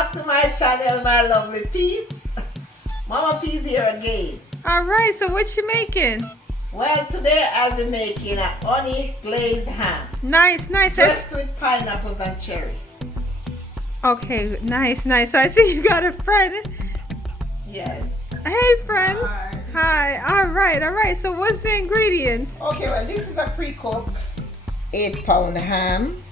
back to my channel, my lovely peeps. Mama P's here again. Alright, so what you making? Well, today I'll be making a honey glazed ham. Nice. Just with pineapples and cherry. Okay, nice. So I see you got a friend. Yes. Hey, friends. Hi. Hi. Alright. So what's the ingredients? Okay, well, this is a pre-cooked 8-pound ham,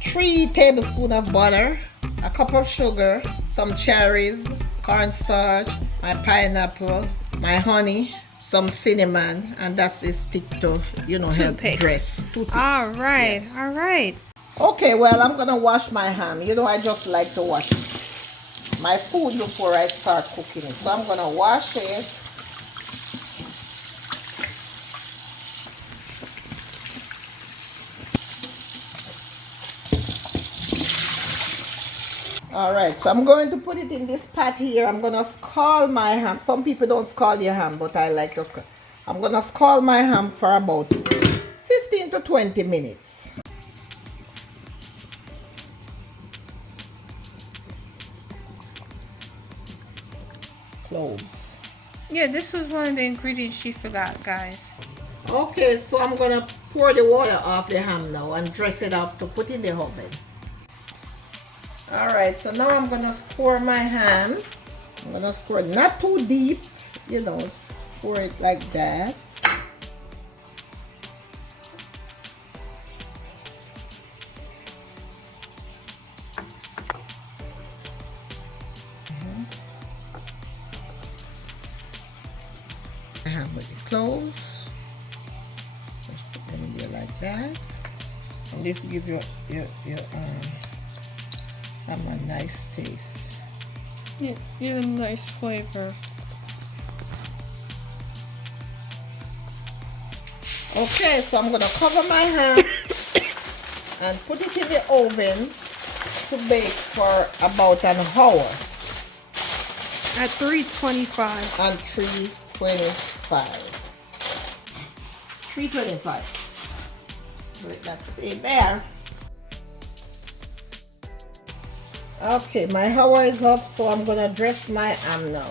3 tablespoons of butter, a cup of sugar, some cherries, cornstarch, my pineapple, my honey, some cinnamon, and that's the stick to, help dress. Alright. Okay, well, I'm gonna wash my ham. I just like to wash my food before I start cooking it. So I'm gonna wash it. Alright, so I'm going to put it in this pot here. I'm gonna scald my ham. Some people don't scald your ham, but I like to scald. I'm gonna scald my ham for about 15 to 20 minutes. Cloves. Yeah, this was one of the ingredients she forgot, guys. Okay, so I'm gonna pour the water off the ham now and dress it up to put in the oven. Alright, so now I'm gonna score my ham. I'm gonna score it not too deep, pour it like that. Ham with the cloves. Just put them in there like that. And this will give your have a nice taste. Yeah, a nice flavor. Okay, so I'm gonna cover my ham and put it in the oven to bake for about an hour. At 325. And 325. 325. Let that stay there. Okay, my hour is up, so I'm gonna dress my ham now.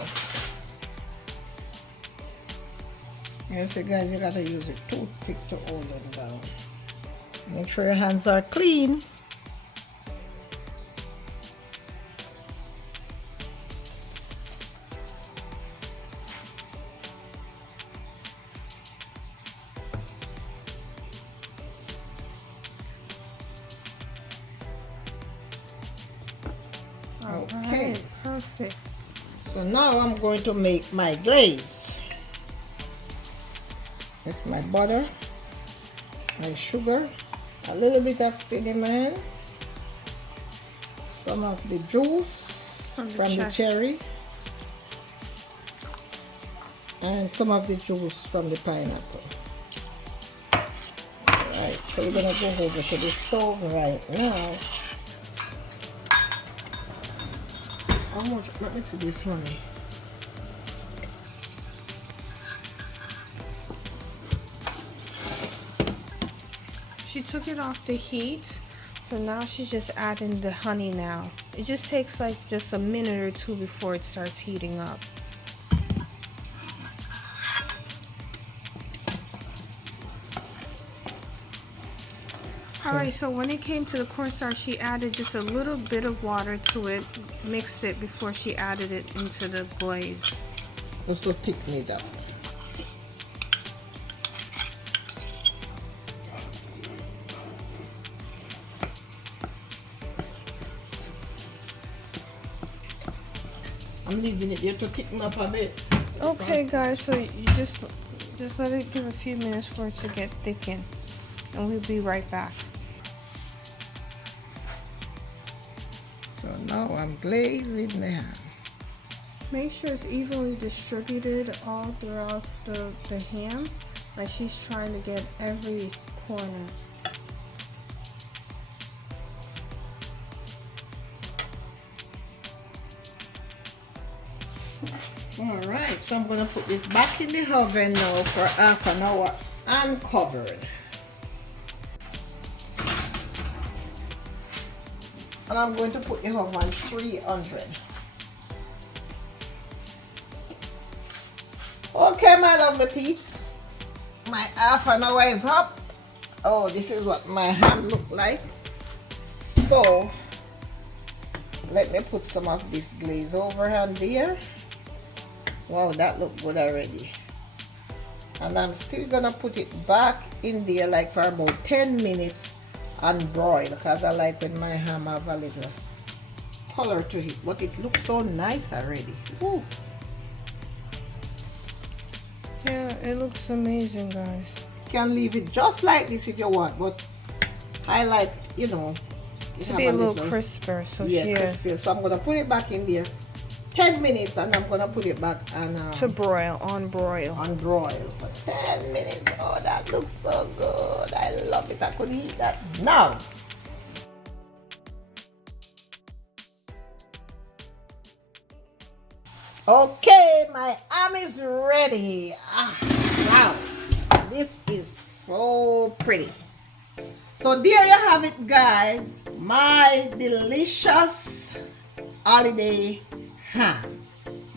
You see, guys, you gotta use a toothpick to hold them down. Make sure your hands are clean. Okay, right, perfect. So now I'm going to make my glaze. With my butter, my sugar, a little bit of cinnamon, some of the juice from the cherry, and some of the juice from the pineapple. Alright, so we're going to go over to the stove right now. How much? Let me see this one. She took it off the heat, so now she's just adding the honey now. It just takes like just a minute or two before it starts heating up. Alright, so when it came to the cornstarch, she added just a little bit of water to it, mixed it before she added it into the glaze. Just to thicken it up. I'm leaving it here to thicken up a bit. Okay, guys, so you just let it give a few minutes for it to get thickened, and we'll be right back. So now I'm glazing the ham. Make sure it's evenly distributed all throughout the ham. Like she's trying to get every corner. Alright, so I'm going to put this back in the oven now for half an hour uncovered. And I'm going to put the oven on 300. Okay, my lovely peeps. My half an hour is up. Oh, this is what my ham look like. So, let me put some of this glaze over on there. Wow, that look good already. And I'm still gonna put it back in there like for about 10 minutes and broil, because I like when my ham have a little color to it. But it looks so nice already. Woo. Yeah, it looks amazing, guys. You can leave it just like this if you want, but I like, you know, to be a little crisper. So yeah, crispy. So I'm gonna put it back in there 10 minutes, and I'm gonna put it back and to broil, on broil for 10 minutes. Oh, that looks so good. I love it. I could eat that now. Okay, my ham is ready. Wow, this is so pretty. So there you have it, guys, my delicious holiday ham,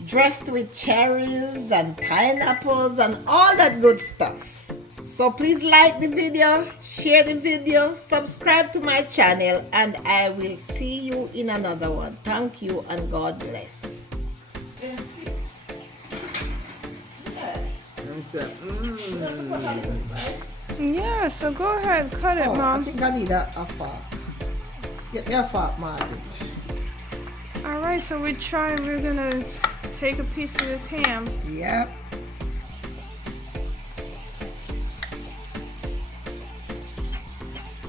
dressed with cherries and pineapples and all that good stuff. So please like the video, share the video, subscribe to my channel, and I will see you in another one. Thank you and God bless. Yeah, so go ahead, cut it, Mom. I think I need a fork. Get me a fork, Marvin. Alright, so we're gonna take a piece of this ham. Yep.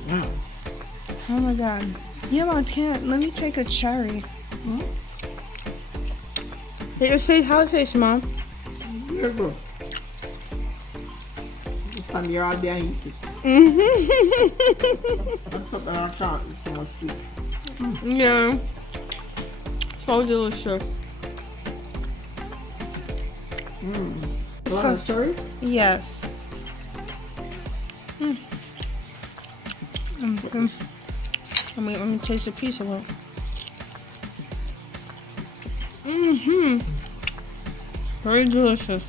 Wow. Oh my God. Yeah, Mom, let me take a cherry. Hmm? How it tastes, Mom? Very good. Just stand here all day and eat it. That's something I can't eat so much sweet. Yeah. So delicious. You want a cherry? Yes. Let me taste a piece of it. Very delicious.